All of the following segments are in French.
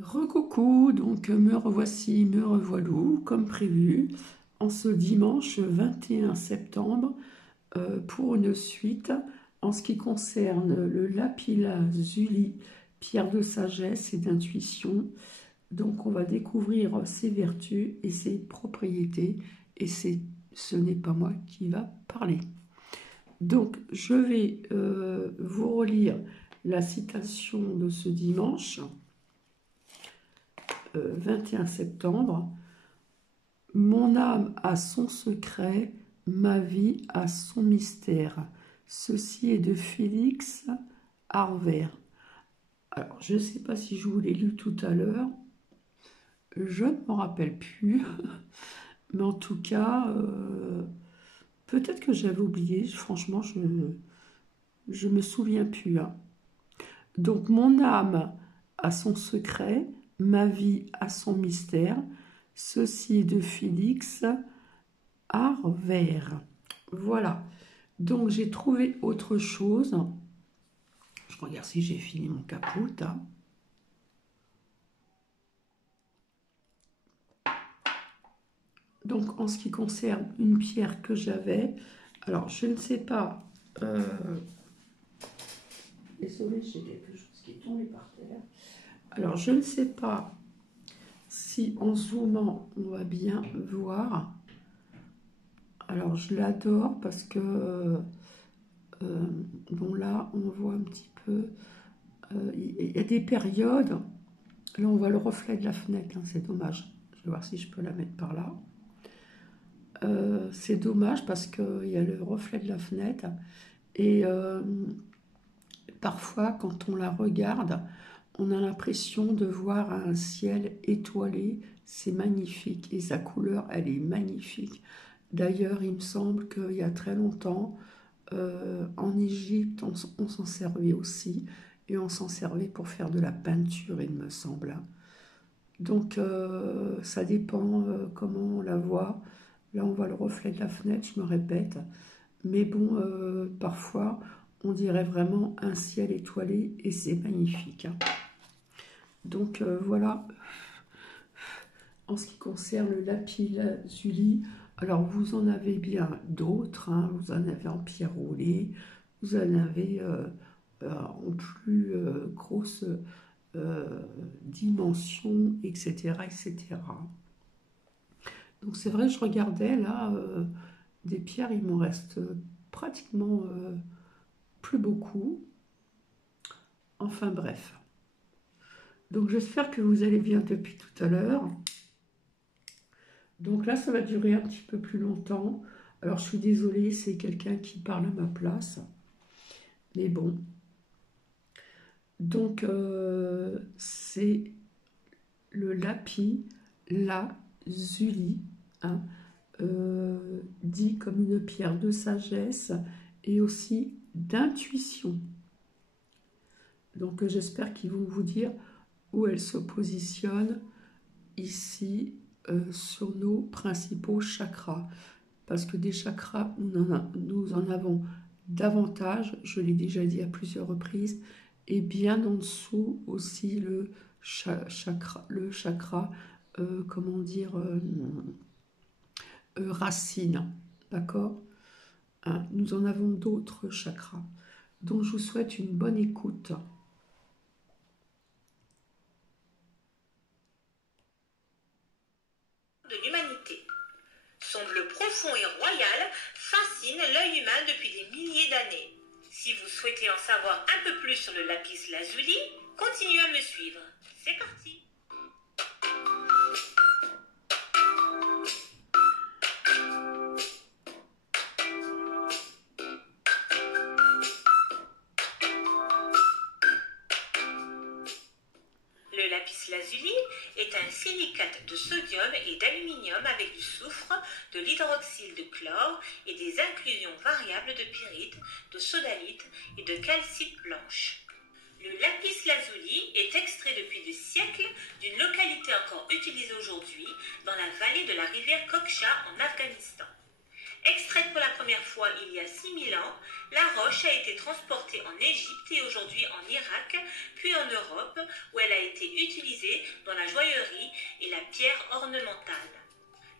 Recoucou, donc me revoici, me revoilou, comme prévu, en ce dimanche 21 septembre, pour une suite en ce qui concerne le lapis-lazuli, pierre de sagesse et d'intuition. Donc on va découvrir ses vertus et ses propriétés, et ce n'est pas moi qui va parler. Donc je vais vous relire la citation de ce dimanche. 21 septembre, mon âme a son secret, ma vie a son mystère. Ceci est de Félix Harvert. Alors, je ne sais pas si je vous l'ai lu tout à l'heure, je ne m'en rappelle plus, mais en tout cas, peut-être que j'avais oublié, franchement, je me souviens plus. Hein. Donc, mon âme a son secret, ma vie a son mystère. Ceci est de Félix Harvert. Voilà. Donc, j'ai trouvé autre chose. Je regarde si j'ai fini mon capot. Hein. Donc, en ce qui concerne une pierre que j'avais, alors, je ne sais pas... Désolée, j'ai quelque chose qui est tombé par terre. Alors, je ne sais pas si en zoomant, on va bien voir. Alors, je l'adore parce que, bon, là, on voit un petit peu, il y a des périodes, là, on voit le reflet de la fenêtre, hein, c'est dommage. Je vais voir si je peux la mettre par là. C'est dommage parce qu'il y a le reflet de la fenêtre et parfois, quand on la regarde, on a l'impression de voir un ciel étoilé. C'est magnifique et sa couleur, elle est magnifique. D'ailleurs, il me semble qu'il y a très longtemps, en Égypte, on s'en servait aussi. Et on s'en servait pour faire de la peinture, il me semble. Donc, ça dépend comment on la voit. Là, on voit le reflet de la fenêtre, je me répète. Mais bon, parfois, on dirait vraiment un ciel étoilé et c'est magnifique. Hein. Donc, voilà. En ce qui concerne le lapis-lazuli, alors vous en avez bien d'autres. Hein. Vous en avez en pierre roulée, vous en avez en plus grosse dimension, etc., etc. Donc c'est vrai, je regardais là, des pierres, il m'en reste pratiquement plus beaucoup. Enfin bref. Donc j'espère que vous allez bien depuis tout à l'heure. Donc là, ça va durer un petit peu plus longtemps. Alors je suis désolée, c'est quelqu'un qui parle à ma place. Mais bon. Donc c'est le lapis-lazuli, hein, dit comme une pierre de sagesse et aussi d'intuition. Donc j'espère qu'ils vont vous dire où elle se positionne ici sur nos principaux chakras. Parce que des chakras, nous en avons davantage, je l'ai déjà dit à plusieurs reprises, et bien en dessous aussi le chakra comment dire, racine, d'accord, hein, nous en avons d'autres chakras. Donc je vous souhaite une bonne écoute. De l'humanité. Son bleu profond et royal fascine l'œil humain depuis des milliers d'années. Si vous souhaitez en savoir un peu plus sur le lapis-lazuli, continuez à me suivre. C'est parti! Le lapis-lazuli est un silicate de sodium et d'aluminium avec du soufre, de l'hydroxyle de chlore et des inclusions variables de pyrite, de sodalite et de calcite blanche. Le lapis-lazuli est extrait depuis des siècles d'une localité encore utilisée aujourd'hui dans la vallée de la rivière Koksha en Afghanistan. Extraite pour la première fois il y a 6000 ans, La roche a été transportée en Égypte et aujourd'hui en Irak, puis en Europe, où elle a été utilisée dans la joaillerie et la pierre ornementale.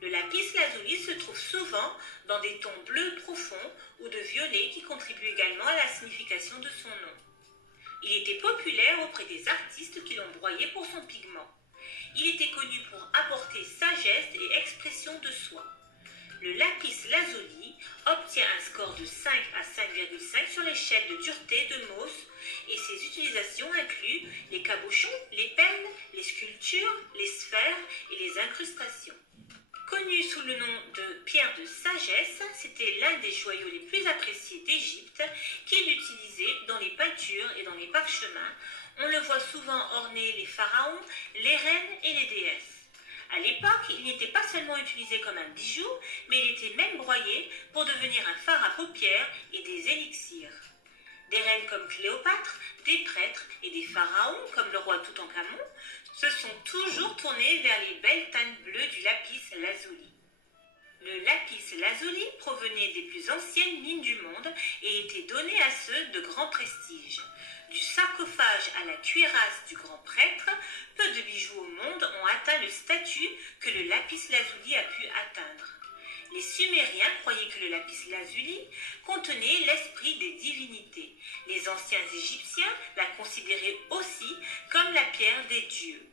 Le lapis lazuli se trouve souvent dans des tons bleus profonds ou de violet qui contribuent également à la signification de son nom. Il était populaire auprès des artistes qui l'ont broyé pour son pigment. Il était connu pour apporter sagesse et expression de soi. Le lapis lazuli obtient un score de 5 à 5,5 sur l'échelle de dureté de Mohs et ses utilisations incluent les cabochons, les perles, les sculptures, les sphères et les incrustations. Connu sous le nom de pierre de sagesse, c'était l'un des joyaux les plus appréciés d'Égypte qu'il utilisait dans les peintures et dans les parchemins. On le voit souvent orner les pharaons, les reines et les déesses. À l'époque, il n'était pas seulement utilisé comme un bijou, mais il était même broyé pour devenir un fard à paupières et des élixirs. Des reines comme Cléopâtre, des prêtres et des pharaons comme le roi Toutankhamon se sont toujours tournés vers les belles teintes bleues du lapis lazuli. Le lapis lazuli provenait des plus anciennes mines du monde et était donné à ceux de grand prestige. Du sarcophage à la cuirasse du grand prêtre, peu de bijoux au monde ont atteint le statut que le lapis lazuli a pu atteindre. Les Sumériens croyaient que le lapis lazuli contenait l'esprit des divinités. Les anciens Égyptiens la considéraient aussi comme la pierre des dieux.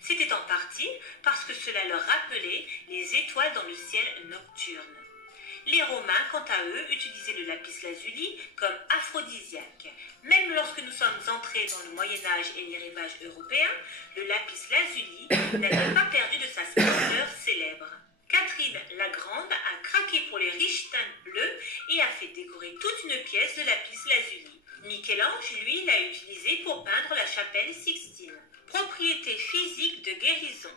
C'était en partie parce que cela leur rappelait les étoiles dans le ciel nocturne. Les Romains, quant à eux, utilisaient le lapis lazuli comme aphrodisiaque. Même lorsque nous sommes entrés dans le Moyen-Âge et les rivages européens, le lapis lazuli n'avait pas perdu de sa splendeur célèbre. Catherine la Grande a craqué pour les riches teintes bleues et a fait décorer toute une pièce de lapis lazuli. Michel-Ange, lui, l'a utilisé pour peindre la chapelle Sixtine. Propriété physique de guérison.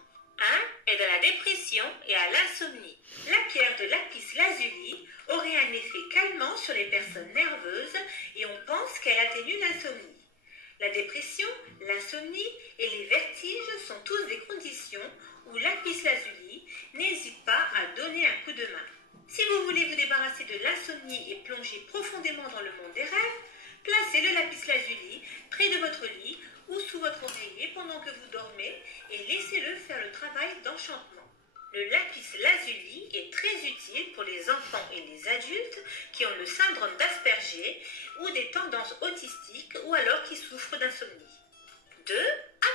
1. Aide à la dépression et à l'insomnie. La pierre de lapis lazuli aurait un effet calmant sur les personnes nerveuses et on pense qu'elle atténue l'insomnie. La dépression, l'insomnie et les vertiges sont tous des conditions où lapis lazuli n'hésite pas à donner un coup de main. Si vous voulez vous débarrasser de l'insomnie et plonger profondément dans le monde des rêves, placez le lapis lazuli près de votre lit ou sous votre oreiller pendant que vous dormez et laissez-le faire le travail d'enchantement. Le lapis lazuli est très utile pour les enfants et les adultes qui ont le syndrome d'Asperger ou des tendances autistiques ou alors qui souffrent d'insomnie. 2.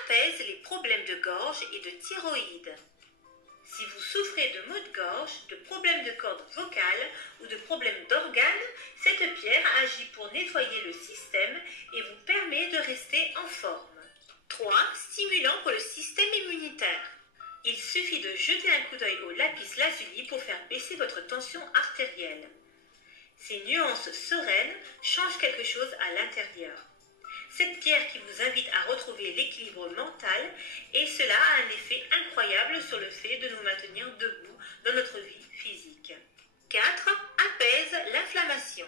Apaise les problèmes de gorge et de thyroïde. Si vous souffrez de maux de gorge, de problèmes de cordes vocales ou de problèmes d'organes, cette pierre agit pour nettoyer le système et vous permet de rester en forme. 3. Stimulant pour le système immunitaire. Il suffit de jeter un coup d'œil au lapis lazuli pour faire baisser votre tension artérielle. Ces nuances sereines changent quelque chose à l'intérieur. Cette pierre qui vous invite à retrouver l'équilibre mental et cela a un effet incroyable sur le fait de nous maintenir debout dans notre vie physique. 4. Apaise l'inflammation.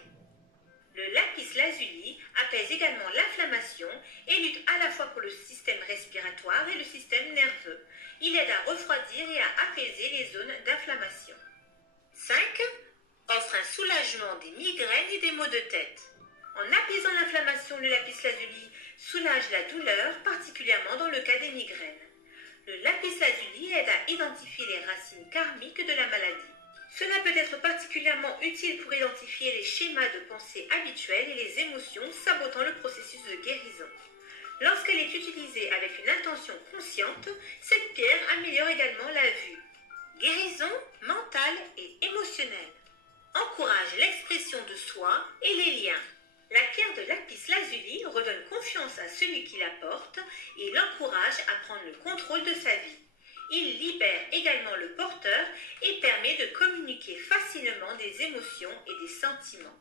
Le lapis lazuli apaise également l'inflammation et lutte à la fois pour le système respiratoire et le système nerveux. Il aide à refroidir et à apaiser les zones d'inflammation. 5. Offre un soulagement des migraines et des maux de tête. En apaisant l'inflammation, le lapis lazuli soulage la douleur, particulièrement dans le cas des migraines. Le lapis lazuli aide à identifier les racines karmiques de la maladie. Cela peut être particulièrement utile pour identifier les schémas de pensée habituels et les émotions sabotant le processus de guérison. Lorsqu'elle est utilisée avec une intention consciente, cette pierre améliore également la vue. Guérison mentale et émotionnelle. Encourage l'expression de soi et les liens. La pierre de lapis lazuli redonne confiance à celui qui la porte et l'encourage à prendre le contrôle de sa vie. Il libère également le porteur et permet de communiquer facilement des émotions et des sentiments.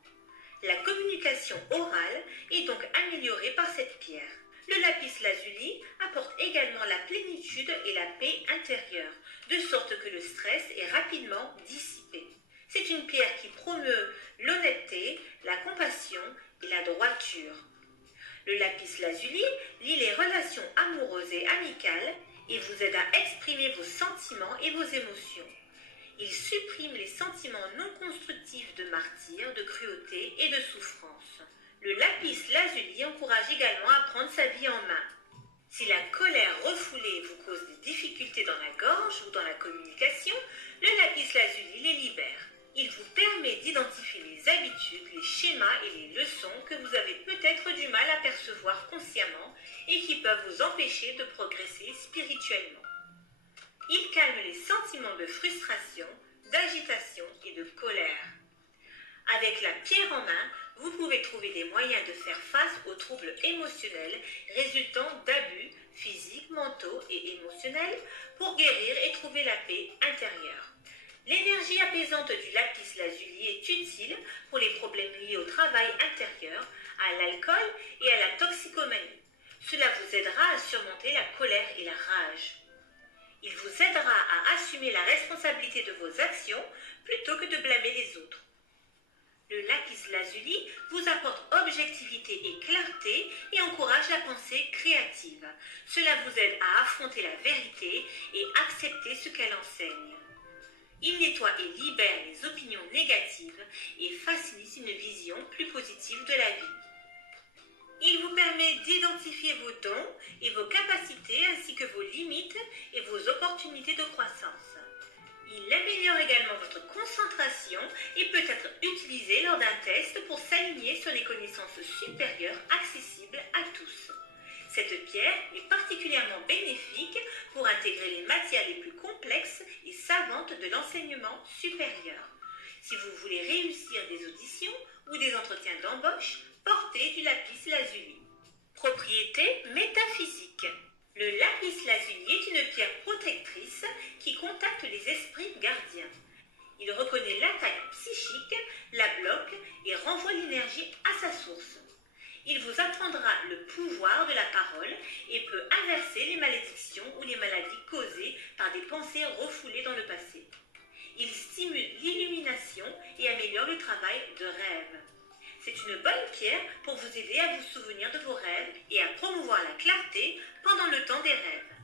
La communication orale est donc améliorée par cette pierre. Le lapis lazuli apporte également la plénitude et la paix intérieure, de sorte que le stress est rapidement dissipé. C'est une pierre qui promeut l'honnêteté, la compassion et la droiture. Le lapis lazuli lie les relations amoureuses et amicales et vous aide à exprimer vos sentiments et vos émotions. Il supprime les sentiments non constructifs de martyr, de cruauté et de souffrance. Le lapis lazuli encourage également à prendre sa vie en main. Si la colère refoulée vous cause des difficultés dans la gorge ou dans la communication, le lapis lazuli les libère. Il vous permet d'identifier les habitudes, les schémas et les leçons que vous avez peut-être du mal à percevoir consciemment et qui peuvent vous empêcher de progresser spirituellement. Il calme les sentiments de frustration, d'agitation et de colère. Avec la pierre en main, vous pouvez trouver des moyens de faire face aux troubles émotionnels résultant d'abus physiques, mentaux et émotionnels pour guérir et trouver la paix intérieure. L'énergie apaisante du lapis lazuli est utile pour les problèmes liés au travail intérieur, à l'alcool et à la toxicomanie. Cela vous aidera à surmonter la colère et la rage. Il vous aidera à assumer la responsabilité de vos actions plutôt que de blâmer les autres. Le lapis lazuli vous apporte objectivité et clarté et encourage la pensée créative. Cela vous aide à affronter la vérité et accepter ce qu'elle enseigne. Il nettoie et libère les opinions négatives et facilite une vision plus positive de la vie. Il vous permet d'identifier vos dons et vos capacités ainsi que vos limites et vos opportunités de croissance. Il améliore également votre concentration et peut être utilisé lors d'un test pour s'aligner sur les connaissances supérieures accessibles à tous. Cette pierre est particulièrement bénéfique pour intégrer les matières les plus complexes et savantes de l'enseignement supérieur. Si vous voulez réussir des auditions ou des entretiens d'embauche, portez du lapis lazuli. Propriété métaphysique. Le lapis lazuli est une pierre protectrice qui contacte les esprits gardiens. Il reconnaît l'attaque psychique, la bloque et renvoie l'énergie à sa source. Il vous apprendra le pouvoir de la parole et peut inverser les malédictions ou les maladies causées par des pensées refoulées dans le passé. Il stimule l'illumination et améliore le travail de rêve. C'est une bonne pierre pour vous aider à vous souvenir de vos rêves et à promouvoir la clarté pendant le temps des rêves.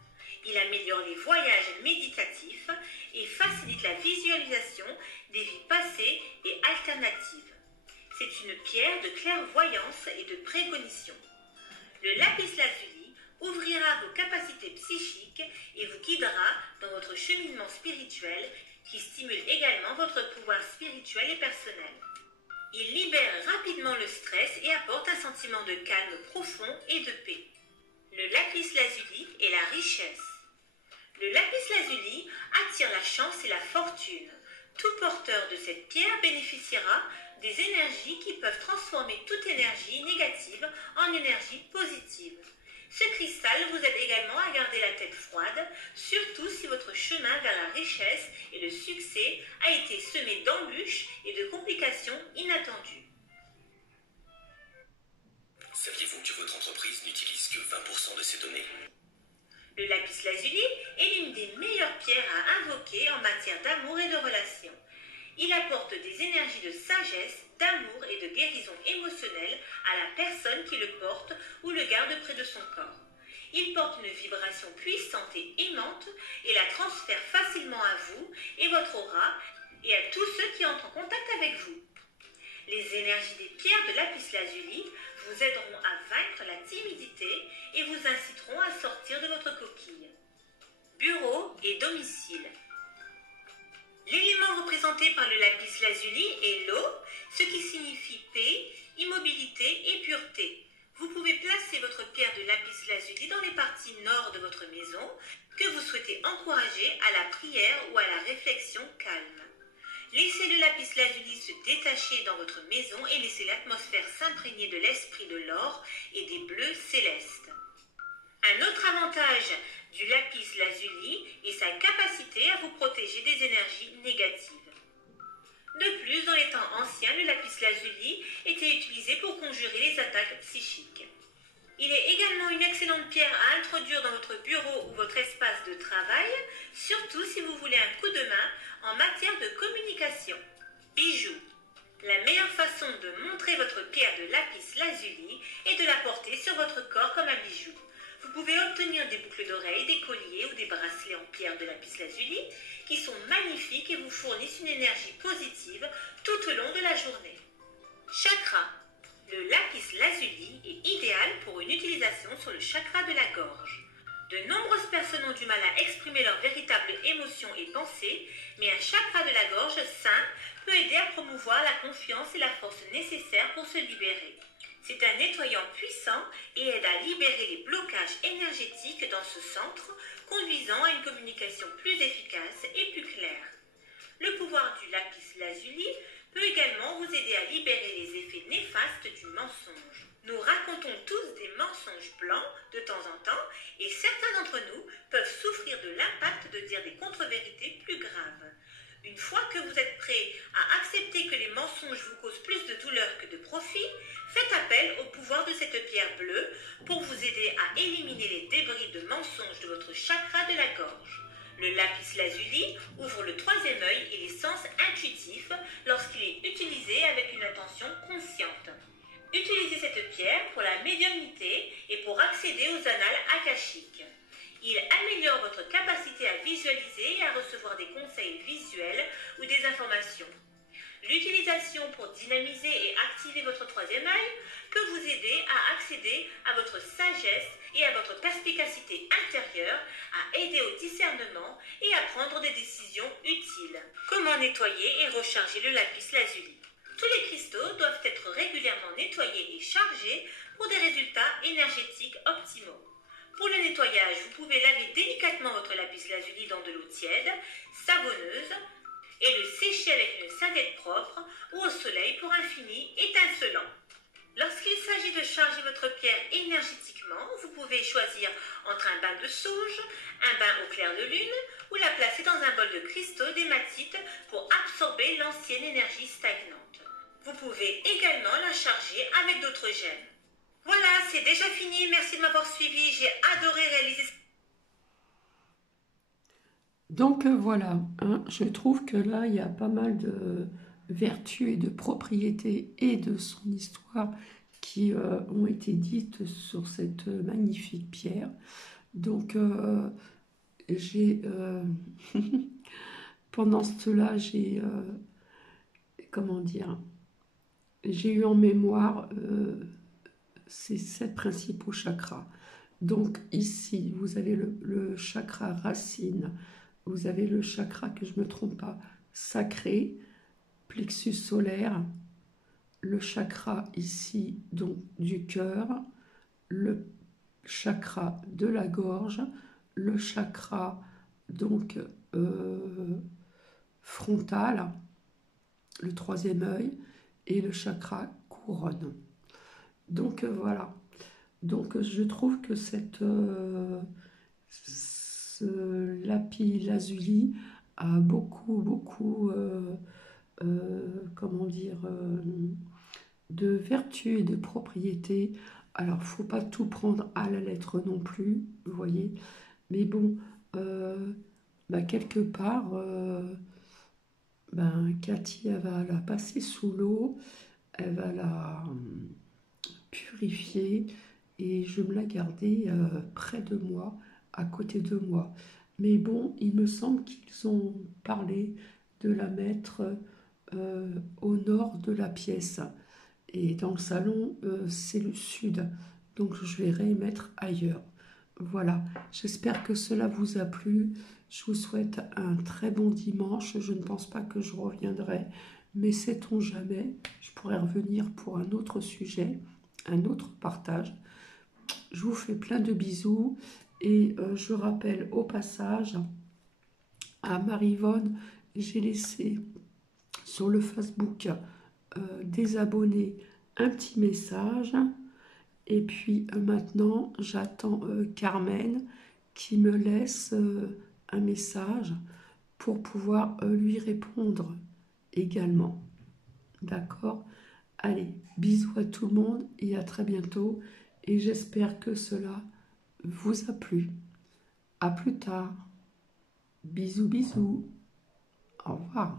Il améliore les voyages méditatifs et facilite la visualisation des vies passées et alternatives. C'est une pierre de clairvoyance et de précognition. Le lapis lazuli ouvrira vos capacités psychiques et vous guidera dans votre cheminement spirituel qui stimule également votre pouvoir spirituel et personnel. Il libère rapidement le stress et apporte un sentiment de calme profond et de paix. Le lapis lazuli est la richesse. Le lapis lazuli attire la chance et la fortune. Tout porteur de cette pierre bénéficiera des énergies qui peuvent transformer toute énergie négative en énergie positive. Ce cristal vous aide également à garder la tête froide, surtout si votre chemin vers la richesse et le succès a été semé d'embûches et de complications inattendues. Saviez-vous que votre entreprise n'utilise que 20% de ses données? Le lapis lazuli est l'une des meilleures pierres à invoquer en matière d'amour et de relations. Il apporte des énergies de sagesse, d'amour et de guérison émotionnelle à la personne qui le porte ou le garde près de son corps. Il porte une vibration puissante et aimante et la transfère facilement à vous et votre aura et à tous ceux qui entrent en contact avec vous. Les énergies des pierres de lapis lazuli vous aideront à vaincre la timidité et vous inciteront à sortir de votre coquille. Bureau et domicile. L'élément représenté par le lapis lazuli est l'eau, ce qui signifie paix, immobilité et pureté. Vous pouvez placer votre pierre de lapis lazuli dans les parties nord de votre maison que vous souhaitez encourager à la prière ou à la réflexion calme. Laissez le lapis lazuli se détacher dans votre maison et laissez l'atmosphère s'imprégner de l'esprit de l'or et des bleus célestes. Un autre avantage du lapis lazuli est sa capacité à vous protéger des énergies négatives. De plus, dans les temps anciens, le lapis lazuli était utilisé pour conjurer les attaques psychiques. Il est également une excellente pierre à introduire dans votre bureau ou votre espace de travail, surtout si vous voulez un coup de main en matière de communication. Bijoux. La meilleure façon de montrer votre pierre de lapis lazuli est de la porter sur votre corps comme un bijou. Vous pouvez obtenir des boucles d'oreilles, des colliers ou des bracelets en pierre de lapis-lazuli qui sont magnifiques et vous fournissent une énergie positive tout au long de la journée. Chakra. Le lapis-lazuli est idéal pour une utilisation sur le chakra de la gorge. De nombreuses personnes ont du mal à exprimer leurs véritables émotions et pensées, mais un chakra de la gorge sain peut aider à promouvoir la confiance et la force nécessaires pour se libérer. C'est un nettoyant puissant et aide à libérer les blocages énergétiques dans ce centre, conduisant à une communication plus efficace et plus claire. Le pouvoir du lapis-lazuli peut également vous aider à libérer les effets néfastes du mensonge. Nous racontons tous des mensonges blancs de temps en temps et certains d'entre nous peuvent souffrir de l'impact de dire des contre-vérités plus graves. Une fois que vous êtes prêt à accepter que les mensonges vous causent plus de douleur que de profit, faites appel au pouvoir de cette pierre bleue pour vous aider à éliminer les débris de mensonges de votre chakra de la gorge. Le lapis-lazuli ouvre le troisième œil et les sens intuitifs lorsqu'il est utilisé avec une intention consciente. Utilisez cette pierre pour la médiumnité et pour accéder aux annales akashiques. Il améliore votre capacité à visualiser et à recevoir des conseils visuels ou des informations. L'utilisation pour dynamiser et activer votre troisième œil peut vous aider à accéder à votre sagesse et à votre perspicacité intérieure, à aider au discernement et à prendre des décisions utiles. Comment nettoyer et recharger le lapis-lazuli? Tous les cristaux doivent être régulièrement nettoyés et chargés pour des résultats énergétiques optimaux. Pour le nettoyage, vous pouvez laver délicatement votre lapis-lazuli dans de l'eau tiède, savonneuse, et le sécher avec une serviette propre ou au soleil pour un fini étincelant. Lorsqu'il s'agit de charger votre pierre énergétiquement, vous pouvez choisir entre un bain de sauge, un bain au clair de lune ou la placer dans un bol de cristaux d'hématite pour absorber l'ancienne énergie stagnante. Vous pouvez également la charger avec d'autres gemmes. Voilà, c'est déjà fini. Merci de m'avoir suivi. J'ai adoré réaliser. Donc voilà, hein, je trouve que là, il y a pas mal de vertus et de propriétés et de son histoire qui ont été dites sur cette magnifique pierre. Donc, j'ai pendant cela, comment dire, j'ai eu en mémoire ces 7 principaux chakras. Donc ici, vous avez le chakra racine, vous avez le chakra, que je ne me trompe pas, sacré, plexus solaire, le chakra ici, donc du cœur, le chakra de la gorge, le chakra donc frontal, le troisième œil, et le chakra couronne. Donc voilà. Donc je trouve que ce lapis-lazuli a beaucoup comment dire, de vertus et de propriétés. Alors, il ne faut pas tout prendre à la lettre non plus, vous voyez. Mais bon, quelque part, Cathy, elle va la passer sous l'eau, elle va la purifier et je me la garder près de moi, à côté de moi. Mais bon, il me semble qu'ils ont parlé de la mettre au nord de la pièce. Et dans le salon, c'est le sud. Donc je vais remettre ailleurs. Voilà, j'espère que cela vous a plu. Je vous souhaite un très bon dimanche. Je ne pense pas que je reviendrai, mais sait-on jamais, je pourrais revenir pour un autre sujet, un autre partage. Je vous fais plein de bisous et je rappelle au passage à Marie-Yvonne, j'ai laissé sur le Facebook des abonnés un petit message. Et puis maintenant, j'attends Carmen qui me laisse un message pour pouvoir lui répondre également. D'accord? Allez, bisous à tout le monde et à très bientôt. Et j'espère que cela vous a plu. À plus tard. Bisous, bisous. Au revoir.